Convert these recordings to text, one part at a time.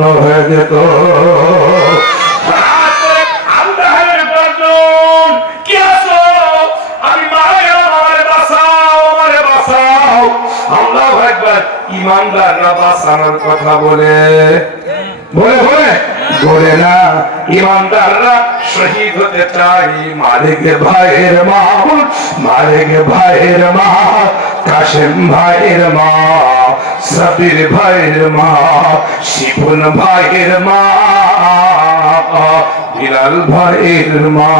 ধন্য হয়ে যেত। ইমানদাররা বাঁচানোর কথা বলে বলে না, ইমানদাররা শহীদ হতে চাই। মালিকের ভাইয়ের মা, মালিকের ভাইয়ের মা, কাশেম ভাইয়ের মা, সাবির ভাইয়ের মা, শিবন ভাইয়ের মা, বিলাল ভাইয়ের মা,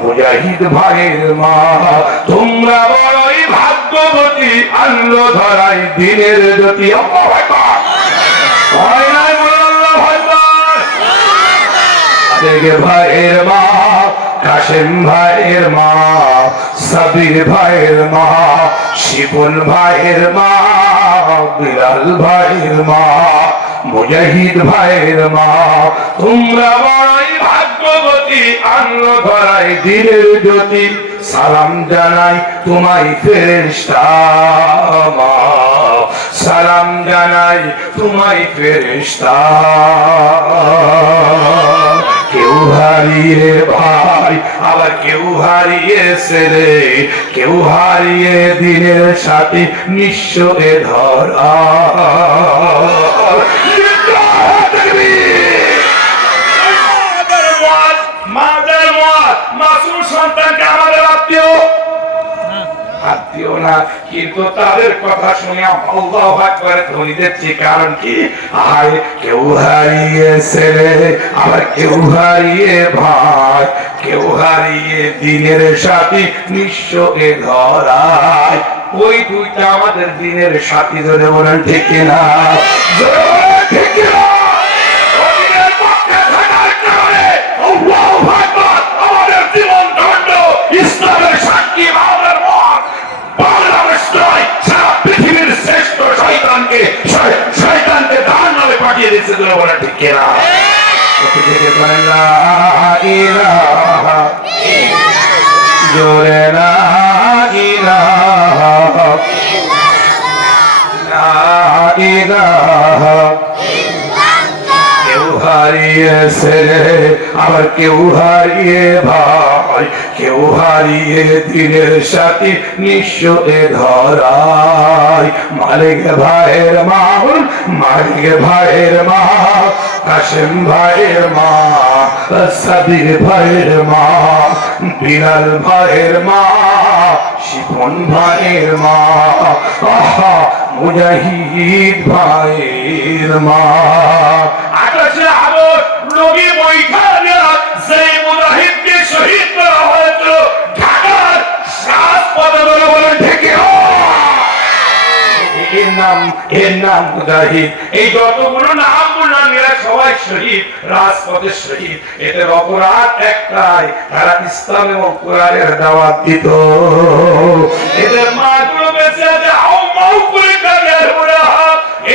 মুজাহিদ ভাইয়ের মা, তোমরা বড়ই ভাগ্যবতী, আনলো ধরাই দিনের জ্যোতি। ভাইয়ের মা, কাশেম ভাইয়ের মা, সাবির ভাইয়ের মা, শিবন ভাইয়ের মা, বিলাল ভাইয়ের মা, মুজাহিদ ভাইয়ের মা, তোমরা বড়ই ভাগ্যবতী, আনলো ধরাই দিনের জ্যোতি। সালাম জানাই তোমায় ফেরেশতা, সালাম জানাই তোমায় ফেরেশতা। কেউ হারিয়ে ভাই, আবার কেউ হারিয়ে ছেলে, কেউ হারিয়ে দিনের সাথে নিঃস্ব এ ধরা। সন্তানকে আমাদের আত্মীয় না, কিন্তু তাদের কথা শুনে আল্লাহু আকবার ধ্বনি দিচ্ছে। কারণ কি? আয় কেউ হারিয়ে ছেলে, আবার কেউ হারিয়ে ভাই, কেউ হারিয়ে দিনের সাথী, নিঃস্ব এ ধরায়। ওই দুইটা আমাদের দিনের সাথী। ধরে বলেন ঠিক না? ঠিক না? ইসলামের সাক্ষী বাংলাদেশ নয়, সারা পৃথিবীর শ্রেষ্ঠ শয়তানকে জাহান্নামে পাঠিয়ে দিচ্ছে। বলে ঠিক কিনা? জোরে লা ইলাহা ইল্লাল্লাহ। কেউ হারিয়ে ছেলে, আবার কেউ হারিয়ে ভাই, কেউ হারিয়ে দিনের সাথী, নিঃস্ব এ ধরায়। মালিক ভাইয়ের মা, মালিক ভাইয়ের মা, কাশেম ভাইয়ের মা, সাবির ভাইয়ের মা, বিলাল ভাইয়ের মা, শিবন ভাইয়ের মা, মুজাহিদ ভাইয়ের মা। নবী বৈঠালে সেই মুজাহিদকে শহীদ করা হয়েছিল ঢাকার রাজপথে। বলে ঢেকে এর নাম মুজাহিদ। এই যতগুলো নাম বললাম এরা সবাই শহীদ, রাজপথের শহীদ। এদের অপরাধ একটাই, তারা ইসলাম এবং কোরআনের দাওয়াত দিত। এদের মাগুলো বেঁচে আছে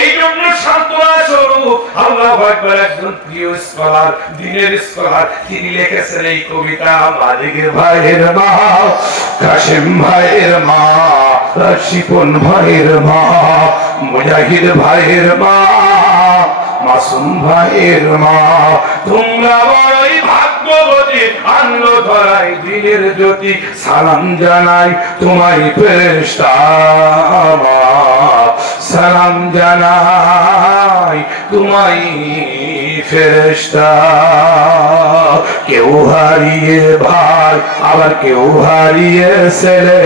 এই জন্য সান্ত্বনা স্বরূপ আল্লাহু আকবার একজন প্রিয় স্কলার, দ্বীনের স্কলার, তিনি লিখেছেন এই কবিতা। মালিকের ভাইয়ের মা, কাশেম ভাইয়ের মা, শিপন ভাইয়ের মা, মুজাহিদ ভাইয়ের মা, মাসুম ভাইয়ের মা, তোমরা বড়ই ভাগ্যবতী, আনলো ধরাই দিনের জ্যোতি। সালাম জানাই তোমায় ফেরেশতা, সালাম জানাই তোমায় ফেরেশতা। কেউ হারিয়ে ভাই, আবার কেউ হারিয়ে ছেলে,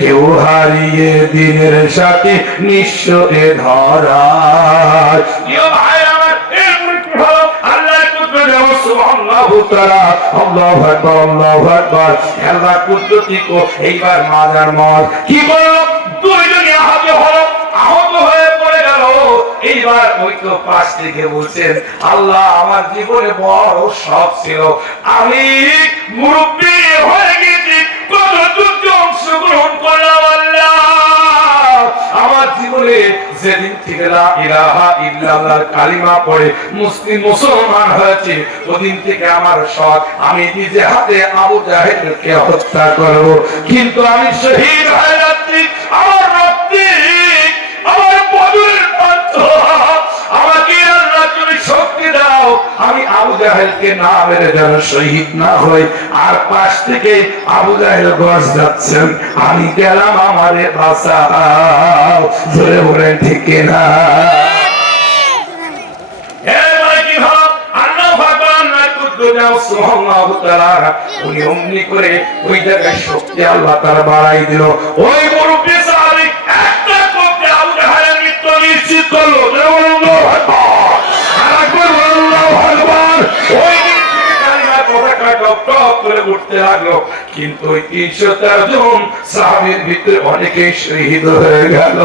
কেউ হারিয়ে দিনের সাথী, নিঃস্ব এ ধরায়। আল্লাহু আকবার, আল্লাহু আকবার। আল্লাহ কুদরতি কো এইবার মাজার মত কি বলল? দুইজনই আহত হলো, আহত হয়ে পড়ে গেল। এইবার ওই তো পাশ থেকে বলছেন, আল্লাহ আমার জীবনে বড় শখ ছিল, আমি মুরব্বী হয়ে গেছি, কত যুদ্ধে অংশগ্রহণ করলাম। আল্লাহ আমার জীবনে যেদিন থেকে লা ইলাহা ইল্লাল্লাহর কালিমা পড়ে মুসলমান হয়েছে, ওদিন থেকে আমার শখ আমি নিজে হাতে আবু জাহেলকে হত্যা করব। কিন্তু আমি শহীদ হয়ে যাচ্ছি, আমার রক্তে আমার বদরের পাত্র আমাকে আল্লাহ আমি আবু জাহেলকে না মেরে যেন শহীদ না হই। আর পাশ থেকে আবু জাহেল গর্জ যাচ্ছেন, আমি গেলাম আমারে বাঁচাও। ধরে বলেন ঠিক না? উনি অমনি করে ওই জায়গায় শক্তি আল্লাহ তাআলা বাড়াই দিল। ওই মুরব্বি সাহাবী একটা করতে আবু জাহেলের মৃত্যু নিশ্চিত করলো। আল্লাহু আকবার, আল্লাহু আকবার। ওই দিন থেকে কালিমার পতাকা টপ টপ করে উঠতে লাগলো। কিন্তু ওই ৩১৩ জন সাহাবীর ভিতরে অনেকেই শহীদ হয়ে গেল।